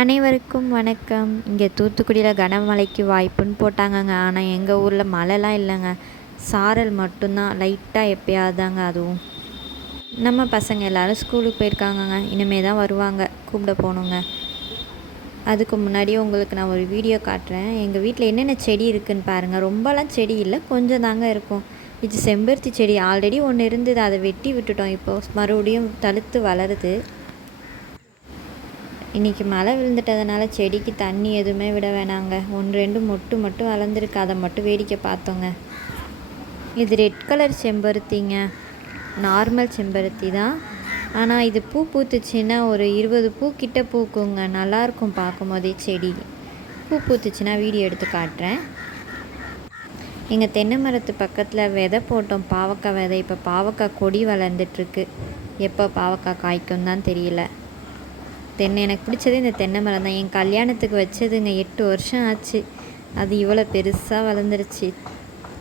அனைவருக்கும் வணக்கம். இங்கே தூத்துக்குடியில் கனமழைக்கு வாய்ப்புன்னு போட்டாங்கங்க. ஆனால் எங்கள் ஊரில் மழைலாம் இல்லைங்க, சாரல் மட்டும்தான். லைட்டாக எப்பயாதாங்க. அதுவும் நம்ம பசங்க எல்லோரும் ஸ்கூலுக்கு போயிருக்காங்கங்க. இனிமேல் தான் வருவாங்க, கூப்பிட போகணுங்க. அதுக்கு முன்னாடி உங்களுக்கு நான் ஒரு வீடியோ காட்டுறேன். எங்கள் வீட்டில் என்னென்ன செடி இருக்குதுன்னு பாருங்கள். ரொம்பலாம் செடி இல்லை, கொஞ்சம் தாங்க இருக்கும். இது செம்பருத்தி செடி. ஆல்ரெடி ஒன்று இருந்தது, அதை வெட்டி விட்டுட்டோம். இப்போது மறுபடியும் தழுத்து வளருது. இன்றைக்கி மழை விழுந்துட்டதுனால செடிக்கு தண்ணி எதுவுமே விட வேணாங்க. 1-2 மொட்டு மட்டும் வளர்ந்துருக்கு, அதை மட்டும் வேடிக்கை பார்த்தோங்க. இது ரெட் கலர் செம்பருத்திங்க, நார்மல் செம்பருத்தி தான். ஆனால் இது பூ பூத்துச்சுன்னா ஒரு 20 பூ கிட்ட பூக்குங்க. நல்லாயிருக்கும் பார்க்கும் போதே. செடி பூ பூத்துச்சுன்னா வீடியோ எடுத்து காட்டுறேன். எங்கள் தென்னை மரத்து பக்கத்தில் விதை போட்டோம், பாவக்காய் விதை. இப்போ பாவக்காய் கொடி வளர்ந்துட்டுருக்கு. எப்போ பாவக்காய் காய்க்கும் தான் தெரியல. எனக்கு பிடிச்சது இந்த தென்னை மரம் தான். என் கல்யாணத்துக்கு வச்சதுங்க, 8 வருஷம் ஆச்சு. அது இவ்வளோ பெருசாக வளர்ந்துருச்சு.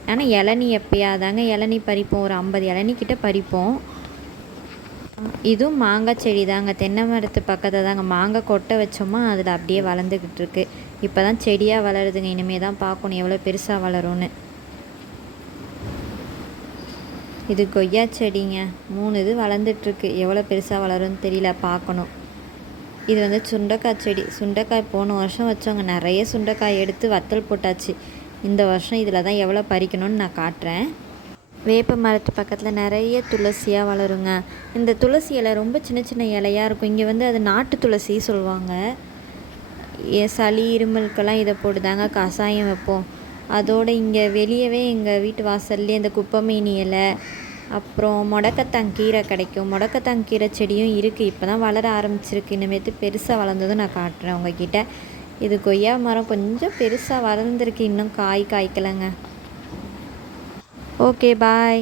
ஆனால் இளநீ எப்பயாதாங்க இளநீ பறிப்போம். ஒரு 50 இளநீ கிட்ட பறிப்போம். இதுவும் மாங்காய் செடி தாங்க. தென்னை மரத்து பக்கத்தில் தாங்க மாங்காய் கொட்டை வச்சோமா, அதில் அப்படியே வளர்ந்துக்கிட்டு இருக்கு. இப்போ தான் செடியாக வளருதுங்க. இனிமேல் தான் பார்க்கணும் எவ்வளோ பெருசாக வளரும்னு. இது கொய்யா செடிங்க, 3 இது வளர்ந்துட்டுருக்கு. எவ்வளோ பெருசாக வளரும்னு தெரியல, பார்க்கணும். இது வந்து சுண்டைக்காய் செடி. சுண்டைக்காய் போன வருஷம் வச்சவங்க, நிறைய சுண்டைக்காய் எடுத்து வத்தல் போட்டாச்சு. இந்த வருஷம் இதில் தான் எவ்வளோ பறிக்கணும்னு நான் காட்டுறேன். வேப்ப மரத்து பக்கத்தில் நிறைய துளசியாக வளருங்க. இந்த துளசி இலை ரொம்ப சின்ன சின்ன இலையாக இருக்கும். இங்கே வந்து அது நாட்டு துளசி சொல்லுவாங்க. சளி இருமலுக்கெல்லாம் இதை போட்டு தாங்க கஷாயம் வைப்போம். அதோடு இங்கே வெளியவே எங்கள் வீட்டு வாசல்லே இந்த குப்பைமேனி இலை, அப்புறம் முடக்கத்தாங்கீரை கிடைக்கும். முடக்கத்தாங்கீரை செடியும் இருக்குது. இப்போ தான் வளர ஆரம்பிச்சிருக்கு. இனிமேட்டு பெருசாக வளர்ந்ததும் நான் காட்டுறேன் உங்ககிட்ட. இது கொய்யா மரம் கொஞ்சம் பெருசாக வளர்ந்துருக்கு, இன்னும் காய்க்கலைங்க. ஓகே, பாய்.